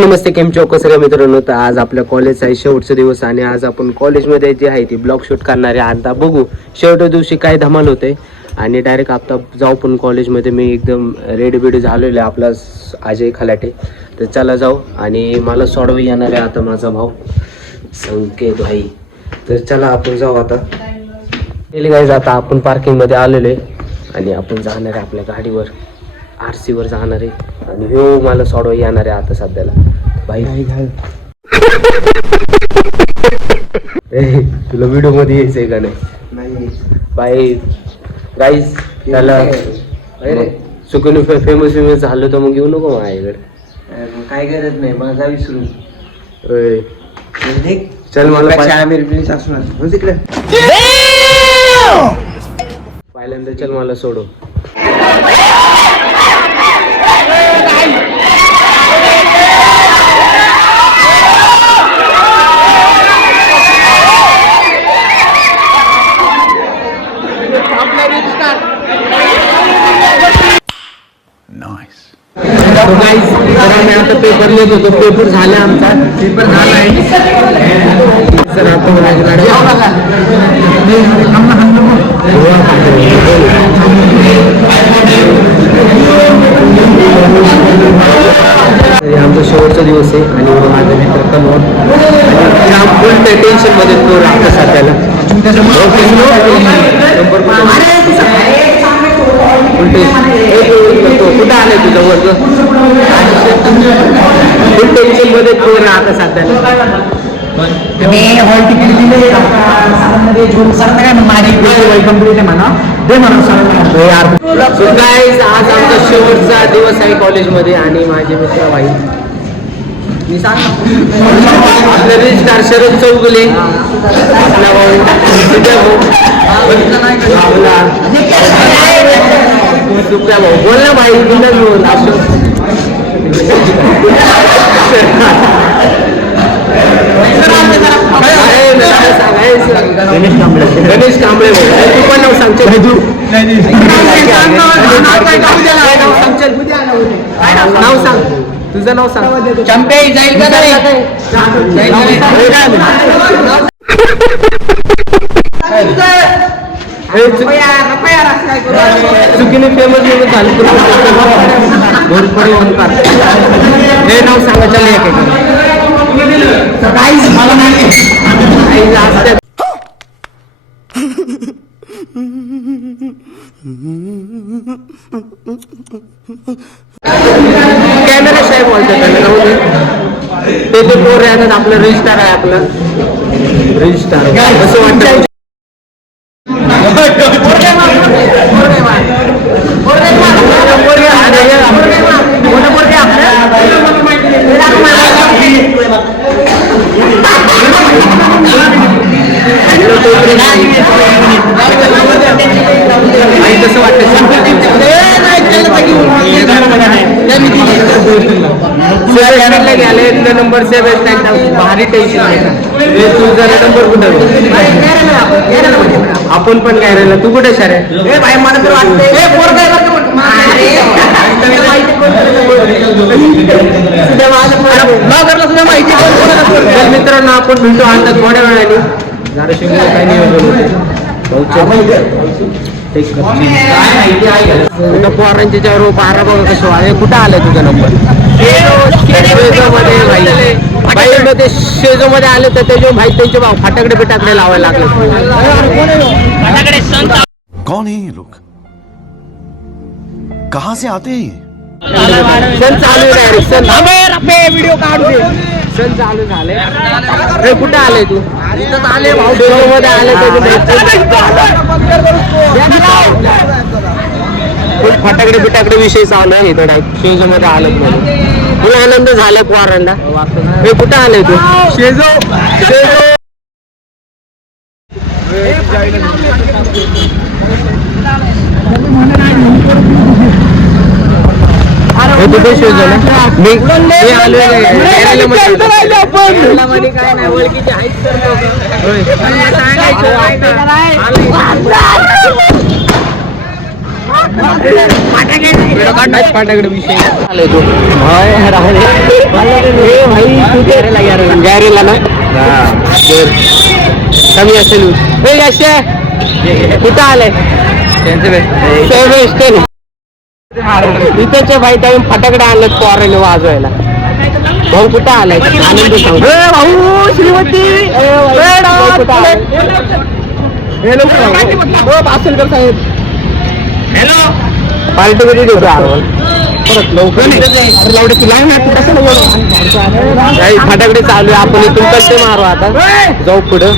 नमस्ते, केम चौक सगळ्या मित्रांनो. तर आज आपल्या कॉलेजचा आहे शेवटचा दिवस आणि आज आपण कॉलेजमध्ये जे आहे ती ब्लॉग शूट करणार आहे. आता बघू शेवटच्या दिवशी काय धमाल होते आणि डायरेक्ट आता जाऊ पण कॉलेजमध्ये. मी एकदम रेडी बिडी झालेलो आहे आपला अजय खलाटे. तर चला जाऊ आणि मला सोडवा येणार आहे आता माझा भाऊ संकेत भाई. तर चला आपण जाऊ आता. गाईज आता आपण पार्किंगमध्ये आलेलो आहे आणि आपण जाणार आहे आपल्या गाडीवर RC वर जाणार आहे आणि हो मला सोडवा येणार आहे आता सध्याला. भाई तुला व्हिडिओ मध्ये यायचंय का नाही बाई गाईज त्याला सुकून फेमस झालं तर मग येऊ नको माझ्याकडे. काय गरज नाही माझा विसरून चल मला पहिल्यांदा चल मला सोडव. आता पेपर लिहित होतो. पेपर झाले आमचा पेपर झाला आहे सर. आमचा शेवटचा दिवस आहे आणि माझा मित्र कन्वर्ट फुल टेन्शन मध्ये तो राहतो सध्याला. कुठं आलंय तुझं वर्ग फुल टेन्शन मध्ये तो राहता सध्याला. हॉल तिकीट दिले माझी कंप्लीट आहे म्हणा दे म्हणा. आज आमचा शेवटचा दिवस आहे कॉलेजमध्ये आणि माझे मित्र भाई मी सांग आपले रजिस्ट्रार शरद चौगुले, आपला भाऊ सुप्रिया भाऊ. बोल ना भाई बोल. गणेश कांबळे भाऊ. तू पण नाव सांग. नाव सांग तुझं नाव सांग. चंपे जाईल का नाही चुकीने फेमस झाले ओंकार. हे नाव सांगा. चल मला नाही कॅमेरा साहेब बोलतात ते पोर राहतात. आपलं रजिस्टार आहे. आपलं रजिस्टार असं वाटतं. कसं वाटतं गेले नंबर 7 भारी टेन्शन आहे का तुझा नंबर कुठं. आपण पण काय राहिला. तू कुठे शार आहे मला तर वाटतं. मित्रांनो आपण भेटू आता थोड्या वेळाने. जरा शिकलो काय नियोजन पोरांच्या ज्यावर 12 बघा कसं आहे. कुठं आलाय तुझा नंबर. मध्ये शेजो मध्ये आले तर त्याचे भाई त्यांचे भाऊ फाटाकडे बिटाकडे लावायला लागले. कौन है ये लोग, कहां से आते हैं? सण चालू आहे. सण व्हिडिओ काढू दे. सण चालू झाले. हे कुठे आले तू. आले भाऊ शेजो मध्ये आले फाटाकडे बिटाकडे विषय चालू आहे. इथं शेजो मध्ये आलं म्हणून तुला आनंद झाला पोरांना. हे कुठे आले तू. शेजो कुठे शेजो ना मी आलो काय नाही ओळखीचे आहेत सांगायचं. फटाकडे विषय आलाय तो गॅरेला ना कमी असेल कुठं आलंय इथेच भाई त्यावेळी फटाकडे आणलेत पोराने वाजवायला. भाऊ कुठं आलाय आनंद सांग भाऊ श्रीमती पासेलकर साहेब पार्टी मध्ये देतो परत लवकर फटाकडे चालू आहे आपण इथून कसे मारू आता जाऊ पुढं